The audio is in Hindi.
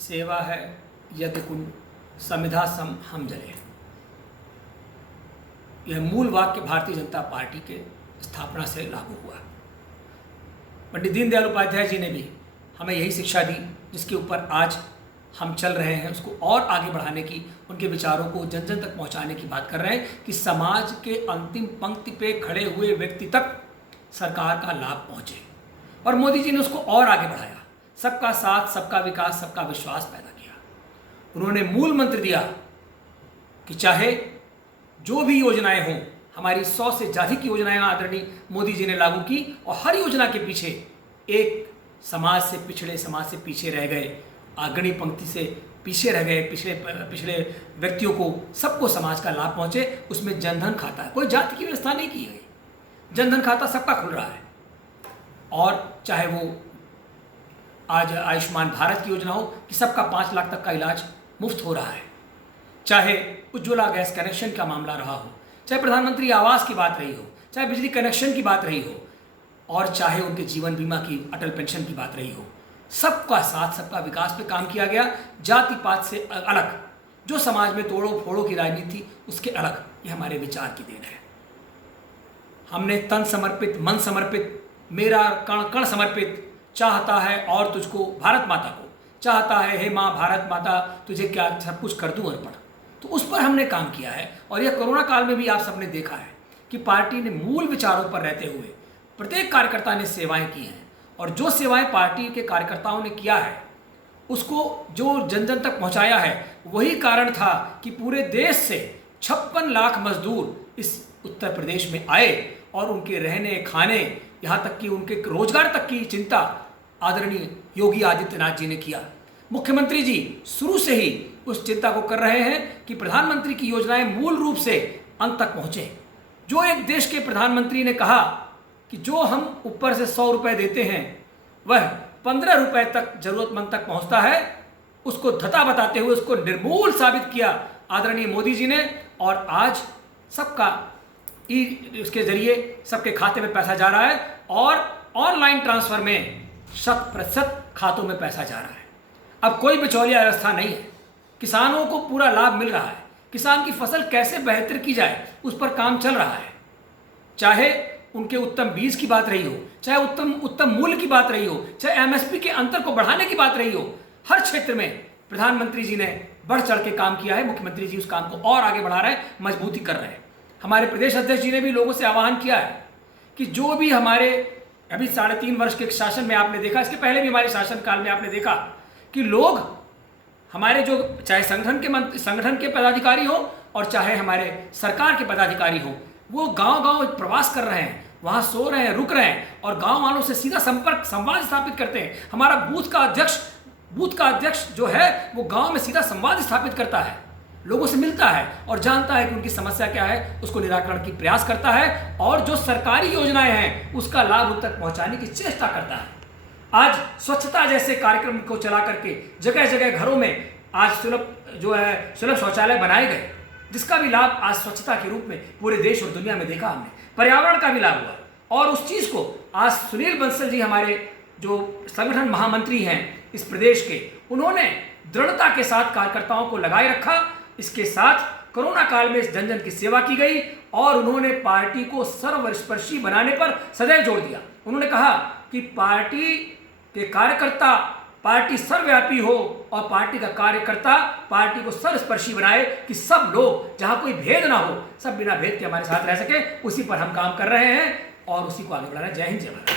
सेवा है यज्ञ कुंड, समिधा सम हम जले। यह मूल वाक्य भारतीय जनता पार्टी के स्थापना से लागू हुआ। पंडित दीनदयाल उपाध्याय जी ने भी हमें यही शिक्षा दी, जिसके ऊपर आज हम चल रहे हैं, उसको और आगे बढ़ाने की, उनके विचारों को जन जन तक पहुंचाने की बात कर रहे हैं कि समाज के अंतिम पंक्ति पे खड़े हुए व्यक्ति तक सरकार का लाभ पहुंचे। और मोदी जी ने उसको और आगे बढ़ाया, सबका साथ, सबका विकास, सबका विश्वास पैदा किया। उन्होंने मूल मंत्र दिया कि चाहे जो भी योजनाएं हों, हमारी 100 से ज़्यादा की योजनाएं आदरणीय मोदी जी ने लागू की, और हर योजना के पीछे एक समाज से पिछड़े, समाज से पीछे रह गए, अग्रणी पंक्ति से पीछे रह गए, पिछले व्यक्तियों को, सबको समाज का लाभ पहुंचे। उसमें जनधन खाता है, कोई जाति की व्यवस्था नहीं की गई, जनधन खाता सबका खुल रहा है। और चाहे वो आज आयुष्मान भारत की योजना हो कि सबका 5 लाख तक का इलाज मुफ्त हो रहा है, चाहे उज्ज्वला गैस कनेक्शन का मामला रहा हो, चाहे प्रधानमंत्री आवास की बात रही हो, चाहे बिजली कनेक्शन की बात रही हो, और चाहे उनके जीवन बीमा की, अटल पेंशन की बात रही हो, सबका साथ, सबका विकास पे काम किया गया। जाति पात से अलग, जो समाज में तोड़ो फोड़ो की राजनीति थी, उसके अलग, ये हमारे विचार की देन है। हमने तन समर्पित, मन समर्पित, मेरा कण कण समर्पित, चाहता है और तुझको भारत माता को, चाहता है हे माँ भारत माता तुझे क्या सब कुछ कर दूं अर्पण, तो उस पर हमने काम किया है। और यह कोरोना काल में भी आप सबने देखा है कि पार्टी ने मूल विचारों पर रहते हुए प्रत्येक कार्यकर्ता ने सेवाएं की हैं, और जो सेवाएं पार्टी के कार्यकर्ताओं ने किया है उसको जो जन जन तक पहुंचाया है, वही कारण था कि पूरे देश से 56 लाख मजदूर इस उत्तर प्रदेश में आए, और उनके रहने खाने, यहाँ तक कि उनके रोजगार तक की चिंता आदरणीय योगी आदित्यनाथ जी ने किया। मुख्यमंत्री जी शुरू से ही उस चिंता को कर रहे हैं कि प्रधानमंत्री की योजनाएं मूल रूप से अंत तक पहुंचे। जो एक देश के प्रधानमंत्री ने कहा कि जो हम ऊपर से 100 रुपए देते हैं वह 15 रुपए तक जरूरतमंद तक पहुंचता है, उसको धता बताते हुए उसको निर्मूल साबित किया आदरणीय मोदी जी ने। और आज सबका इसके जरिए सबके खाते में पैसा जा रहा है, और ऑनलाइन ट्रांसफर में 100% खातों में पैसा जा रहा है। अब कोई बिचौलिया व्यवस्था नहीं है, किसानों को पूरा लाभ मिल रहा है। किसान की फसल कैसे बेहतर की जाए उस पर काम चल रहा है, चाहे उनके उत्तम बीज की बात रही हो, चाहे उत्तम मूल्य की बात रही हो, चाहे एमएसपी के अंतर को बढ़ाने की बात रही हो, हर क्षेत्र में प्रधानमंत्री जी ने बढ़ चढ़ के काम किया है। मुख्यमंत्री जी उस काम को और आगे बढ़ा रहे हैं, मजबूती कर रहे हैं। हमारे प्रदेश अध्यक्ष जी ने भी लोगों से आह्वान किया है कि जो भी हमारे अभी 3.5 वर्ष के शासन में आपने देखा, इसके पहले भी हमारे शासनकाल में आपने देखा कि लोग हमारे जो चाहे संगठन के पदाधिकारी हो और चाहे हमारे सरकार के पदाधिकारी हो, वो गांव-गांव प्रवास कर रहे हैं, वहाँ सो रहे हैं, रुक रहे हैं, और गांव वालों से सीधा संपर्क, संवाद स्थापित करते हैं। हमारा बूथ का अध्यक्ष जो है वो गांव में सीधा संवाद स्थापित करता है, लोगों से मिलता है और जानता है कि उनकी समस्या क्या है, उसको निराकरण की प्रयास करता है, और जो सरकारी योजनाएं हैं उसका लाभ उन तक पहुंचाने की चेष्टा करता है। आज स्वच्छता जैसे कार्यक्रम को चला करके जगह जगह घरों में आज सुलभ शौचालय बनाए गए, जिसका भी लाभ आज स्वच्छता के रूप में पूरे देश और दुनिया में देखा हमने। पर्यावरण का भी लाभ हुआ, और उस चीज़ को आज सुनील बंसल जी, हमारे जो संगठन महामंत्री हैं इस प्रदेश के, उन्होंने दृढ़ता के साथ कार्यकर्ताओं को लगाए रखा। इसके साथ कोरोना काल में जन जन की सेवा की गई, और उन्होंने पार्टी को सर्वस्पर्शी बनाने पर सदैव जोर दिया। उन्होंने कहा कि पार्टी के कार्यकर्ता पार्टी सर्वव्यापी हो, और पार्टी का कार्यकर्ता पार्टी को सर्वस्पर्शी बनाए कि सब लोग, जहां कोई भेद ना हो, सब बिना भेद के हमारे साथ रह सके। उसी पर हम काम कर रहे हैं और उसी को आगे बढ़ा रहे हैं। जय हिंद, जय भारत।